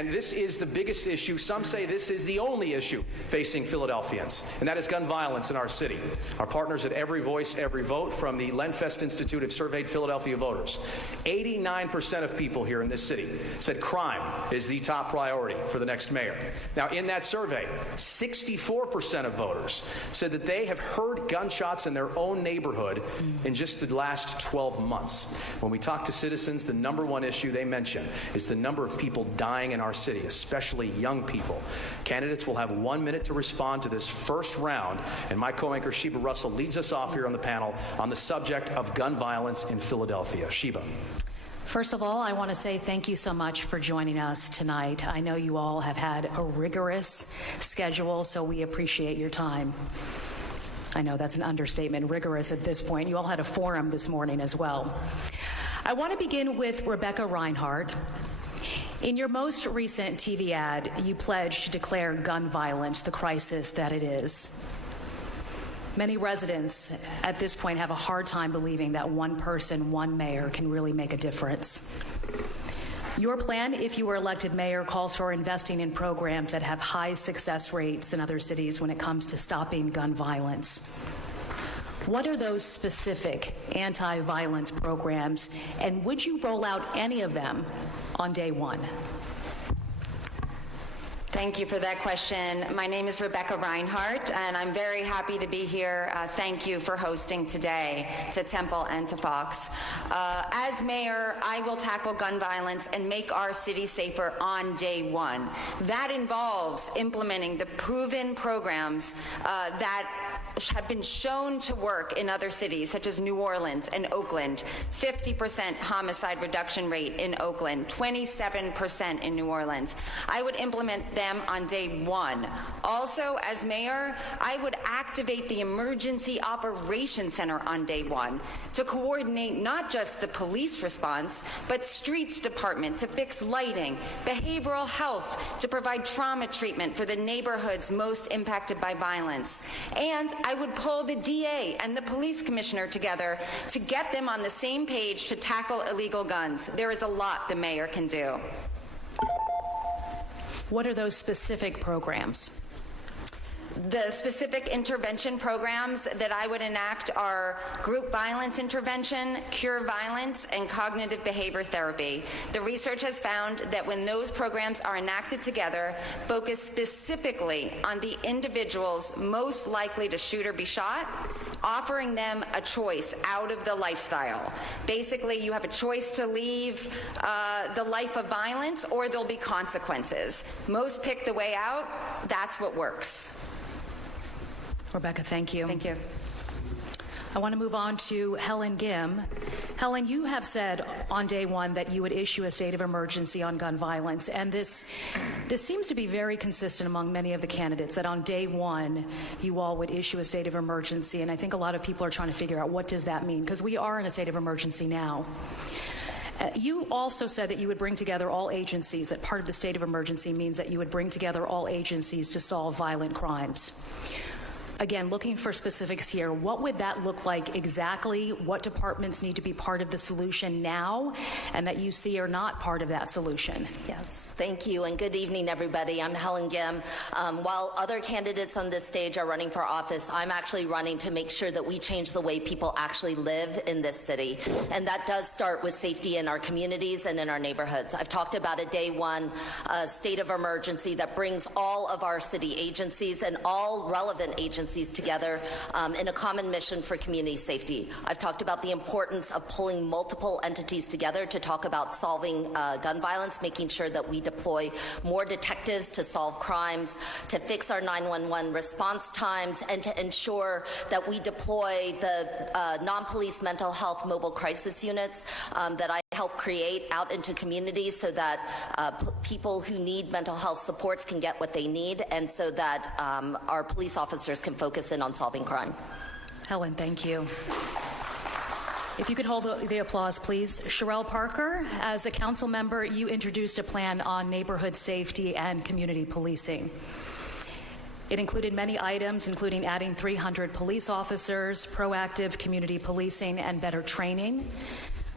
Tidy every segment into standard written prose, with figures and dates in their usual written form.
And this is the biggest issue. Some say this is the only issue facing Philadelphians, and that is gun violence in our city. Our partners at Every Voice, Every Vote from the Lenfest Institute have surveyed Philadelphia voters. 89% of people here in this city said crime is the top priority for the next mayor. Now, in that survey, 64% of voters said that they have heard gunshots in their own neighborhood in just the last 12 months. When we talk to citizens, the number one issue they mention is the number of people dying in our city, especially young people. Candidates will have 1 minute to respond to this first round, and my co-anchor Sheba Russell leads us off here on the panel on the subject of gun violence in Philadelphia. Sheba. First of all, I want to say thank you so much for joining us tonight. I know you all have had a rigorous schedule, so we appreciate your time. I know that's an understatement, rigorous at this point. You all had a forum this morning as well. I want to begin with Rebecca Rhynhart. In your most recent TV ad, you pledged to declare gun violence the crisis that it is. Many residents at this point have a hard time believing that one person, one mayor can really make a difference. Your plan, if you were elected mayor, calls for investing in programs that have high success rates in other cities when it comes to stopping gun violence. What are those specific anti-violence programs, and would you roll out any of them on day one? Thank you for that question. My name is Rebecca Rhynhart, and I'm very happy to be here. Thank you for hosting today to Temple and to Fox. As mayor, I will tackle gun violence and make our city safer on day one. That involves implementing the proven programs that have been shown to work in other cities, such as New Orleans and Oakland. 50% homicide reduction rate in Oakland, 27% in New Orleans. I would implement them on day one. Also, as mayor, I would activate the Emergency Operations Center on day one to coordinate not just the police response, but streets department to fix lighting, behavioral health to provide trauma treatment for the neighborhoods most impacted by violence. And I would pull the DA and the police commissioner together to get them on the same page to tackle illegal guns. There is a lot the mayor can do. What are those specific programs? The specific intervention programs that I would enact are group violence intervention, cure violence, and cognitive behavior therapy. The research has found that when those programs are enacted together, focus specifically on the individuals most likely to shoot or be shot, offering them a choice out of the lifestyle. Basically, you have a choice to leave the life of violence, or there'll be consequences. Most pick the way out. That's what works. Rebecca, thank you. Thank you. I want to move on to Helen Gym. Helen, you have said on day one that you would issue a state of emergency on gun violence, and this seems to be very consistent among many of the candidates, that on day one you all would issue a state of emergency, and I think a lot of people are trying to figure out what does that mean, because we are in a state of emergency now. You also said that you would bring together all agencies, that part of the state of emergency means that you would bring together all agencies to solve violent crimes. Again, looking for specifics here, what would that look like exactly? What departments need to be part of the solution now and that you see are not part of that solution? Yes, thank you, and good evening, everybody. I'm Helen Gym. While other candidates on this stage are running for office, I'm actually running to make sure that we change the way people actually live in this city, and that does start with safety in our communities and in our neighborhoods. I've talked about a day one state of emergency that brings all of our city agencies and all relevant agencies together in a common mission for community safety. I've talked about the importance of pulling multiple entities together to talk about solving gun violence, making sure that we deploy more detectives to solve crimes, to fix our 911 response times, and to ensure that we deploy the non-police mental health mobile crisis units that I help create out into communities so that people who need mental health supports can get what they need, and so that our police officers can focus in on solving crime. Helen, thank you. If you could hold the applause, please. Cherelle Parker, as a council member, you introduced a plan on neighborhood safety and community policing. It included many items, including adding 300 police officers, proactive community policing, and better training.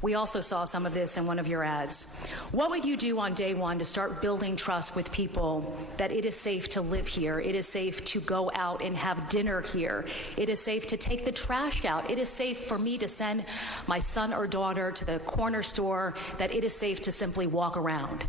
We also saw some of this in one of your ads. What would you do on day one to start building trust with people that it is safe to live here, it is safe to go out and have dinner here, it is safe to take the trash out, it is safe for me to send my son or daughter to the corner store, that it is safe to simply walk around?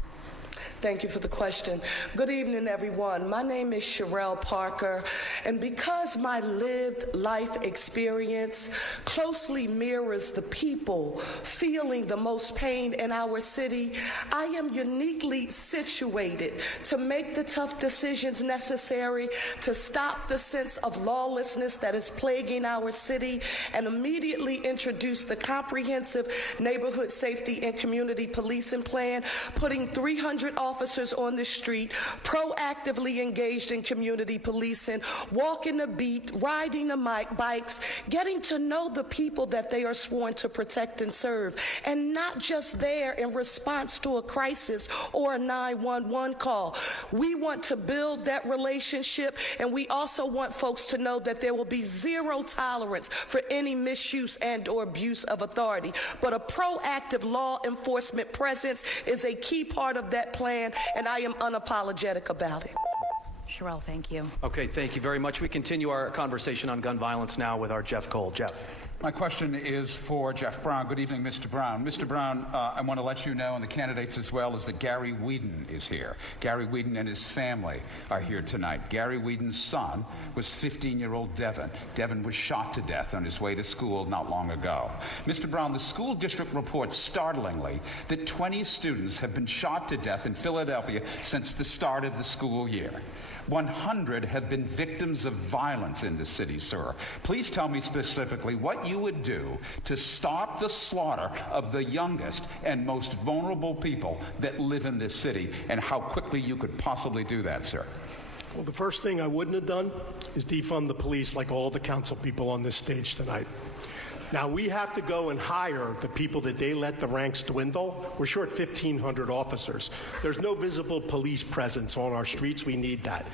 Thank you for the question. Good evening, everyone. My name is Cherelle Parker, and because my lived life experience closely mirrors the people feeling the most pain in our city, I am uniquely situated to make the tough decisions necessary to stop the sense of lawlessness that is plaguing our city and immediately introduce the comprehensive neighborhood safety and community policing plan, putting 300 officers on the street, proactively engaged in community policing, walking the beat, riding the bikes, getting to know the people that they are sworn to protect and serve, and not just there in response to a crisis or a 911 call. We want to build that relationship, and we also want folks to know that there will be zero tolerance for any misuse and or abuse of authority. But a proactive law enforcement presence is a key part of that plan, and I am unapologetic about it. Cherelle, thank you. Okay, thank you very much. We continue our conversation on gun violence now with our Jeff Cole. Jeff. My question is for Jeff Brown. Good evening, Mr. Brown. Mr. Brown, I want to let you know, and the candidates as well, is that Gary Whedon is here. Gary Whedon and his family are here tonight. Gary Whedon's son was 15-year-old Devin. Devin was shot to death on his way to school not long ago. Mr. Brown, the school district reports startlingly that 20 students have been shot to death in Philadelphia since the start of the school year. 100 have been victims of violence in the city, sir. Please tell me specifically what you would do to stop the slaughter of the youngest and most vulnerable people that live in this city, and how quickly you could possibly do that, sir. Well, the first thing I wouldn't have done is defund the police like all the council people on this stage tonight. Now, we have to go and hire the people that they let the ranks dwindle. We're short 1,500 officers. There's no visible police presence on our streets. We need that.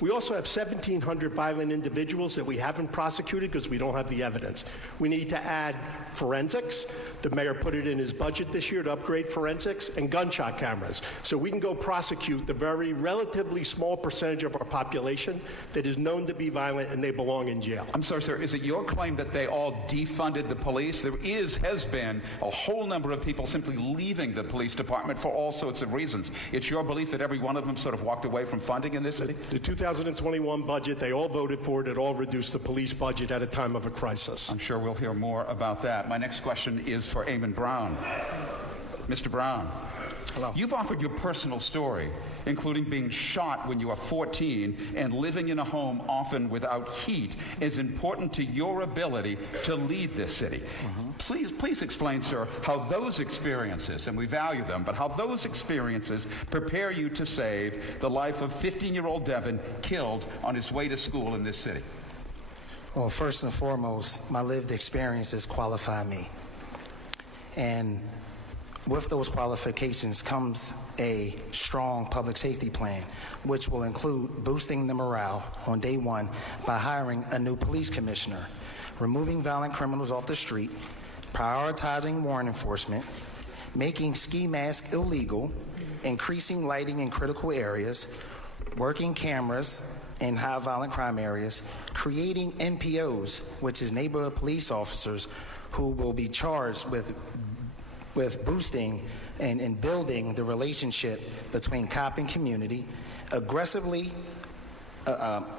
We also have 1,700 violent individuals that we haven't prosecuted because we don't have the evidence. We need to add forensics. The mayor put it in his budget this year to upgrade forensics and gunshot cameras, so we can go prosecute the very relatively small percentage of our population that is known to be violent and they belong in jail. I'm sorry, sir. Is it your claim that they all defunded the police? There has been a whole number of people simply leaving the police department for all sorts of reasons. It's your belief that every one of them sort of walked away from funding in this city? The 2021 budget, they all voted for it. It all reduced the police budget at a time of a crisis. I'm sure we'll hear more about that. My next question is for Eamonn Brown. Mr. Brown. Hello. You've offered your personal story, including being shot when you were 14 and living in a home often without heat, is important to your ability to lead this city. Please explain, sir, how those experiences, and we value them, but how those experiences prepare you to save the life of 15-year-old Devin killed on his way to school in this city. Well, first and foremost, my lived experiences qualify me. And with those qualifications comes a strong public safety plan, which will include boosting the morale on day one by hiring a new police commissioner, removing violent criminals off the street, prioritizing warrant enforcement, making ski masks illegal, increasing lighting in critical areas, working cameras in high violent crime areas, creating NPOs, which is neighborhood police officers, who will be charged with boosting and building the relationship between cop and community,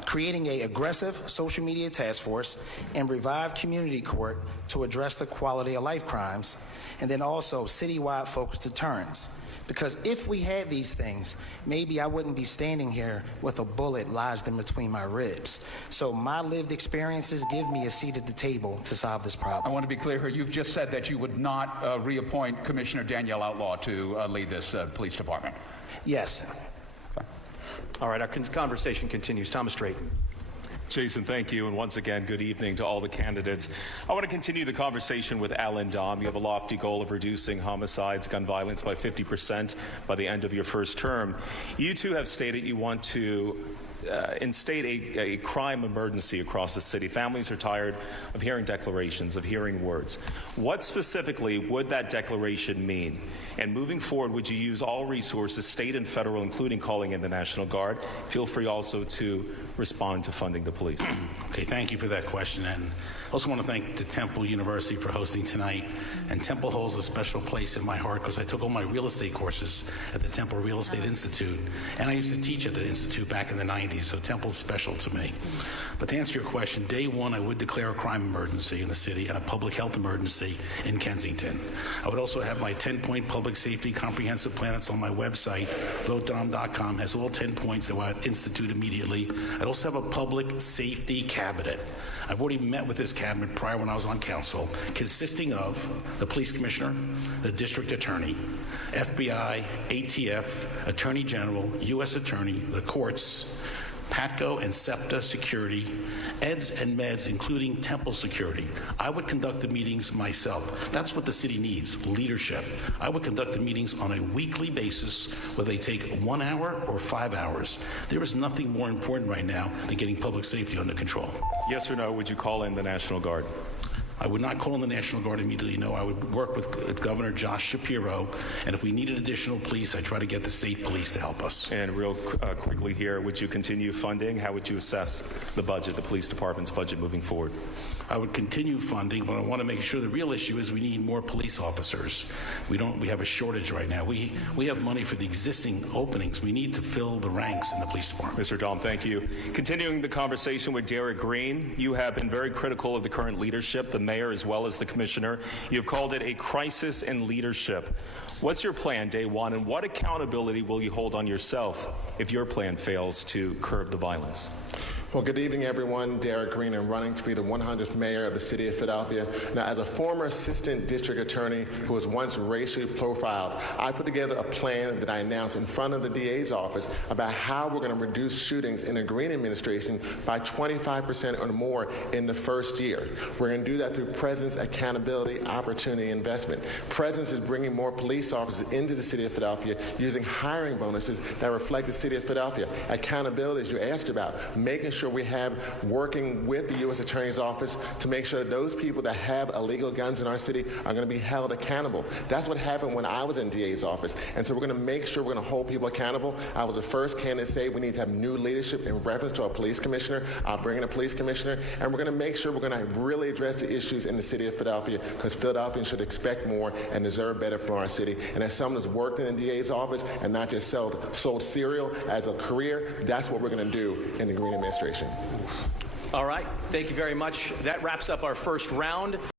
creating an aggressive social media task force, and revive community court to address the quality of life crimes, and then also citywide focused deterrence. Because if we had these things, maybe I wouldn't be standing here with a bullet lodged in between my ribs. So my lived experiences give me a seat at the table to solve this problem. I want to be clear here. You've just said that you would not reappoint Commissioner Danielle Outlaw to lead this police department. Yes. Okay. All right, our conversation continues. Thomas Drayton. Jason, thank you, and once again, good evening to all the candidates. I want to continue the conversation with Allan Domb. You have a lofty goal of reducing homicides, gun violence by 50% by the end of your first term. You two have stated you want to instate a crime emergency across the city. Families are tired of hearing declarations, of hearing words. What specifically would that declaration mean? And moving forward, would you use all resources, state and federal, including calling in the National Guard? Feel free also to respond to funding the police. Okay, thank you for that question. And I also want to thank the Temple University for hosting tonight. And Temple holds a special place in my heart because I took all my real estate courses at the Temple Real Estate Institute. And I used to teach at the Institute back in the 90s, so Temple's special to me. But to answer your question, day one, I would declare a crime emergency in the city and a public health emergency in Kensington. I would also have my 10-point public safety comprehensive plan. It's on my website, votedom.com, has all 10 points that I would institute immediately. I'd also have a public safety cabinet. I've already met with this cabinet prior when I was on council, consisting of the police commissioner, the district attorney, FBI, ATF, Attorney General, U.S. Attorney, the courts, PATCO and SEPTA security, EDS and MEDS, including Temple security. I would conduct the meetings myself. That's what the city needs, leadership. I would conduct the meetings on a weekly basis, whether they take 1 hour or 5 hours. There is nothing more important right now than getting public safety under control. Yes or no, would you call in the National Guard? I would not call in the National Guard immediately, no. I would work with Governor Josh Shapiro, and if we needed additional police, I'd try to get the state police to help us. And real quickly here, would you continue funding? How would you assess the budget, the police department's budget moving forward? I would continue funding, but I want to make sure the real issue is we need more police officers. We have a shortage right now. We have money for the existing openings. We need to fill the ranks in the police department. Mr. Domb, thank you. Continuing the conversation with Derek Green, you have been very critical of the current leadership, the mayor as well as the commissioner. You've called it a crisis in leadership. What's your plan day one, and what accountability will you hold on yourself if your plan fails to curb the violence? Well, good evening, everyone. Derek Green, and running to be the 100th mayor of the city of Philadelphia. Now, as a former assistant district attorney who was once racially profiled, I put together a plan that I announced in front of the DA's office about how we're going to reduce shootings in the Green administration by 25% or more in the first year. We're going to do that through presence, accountability, opportunity, investment. Presence is bringing more police officers into the city of Philadelphia using hiring bonuses that reflect the city of Philadelphia. Accountability, as you asked about, making sure we have working with the U.S. Attorney's Office to make sure that those people that have illegal guns in our city are going to be held accountable. That's what happened when I was in DA's office. And so we're going to make sure we're going to hold people accountable. I was the first candidate to say we need to have new leadership in reference to our police commissioner. I'll bring in a police commissioner. And we're going to make sure we're going to really address the issues in the city of Philadelphia, because Philadelphians should expect more and deserve better from our city. And as someone who's worked in the DA's office and not just sold cereal as a career, that's what we're going to do in the Green administration. All right. Thank you very much. That wraps up our first round.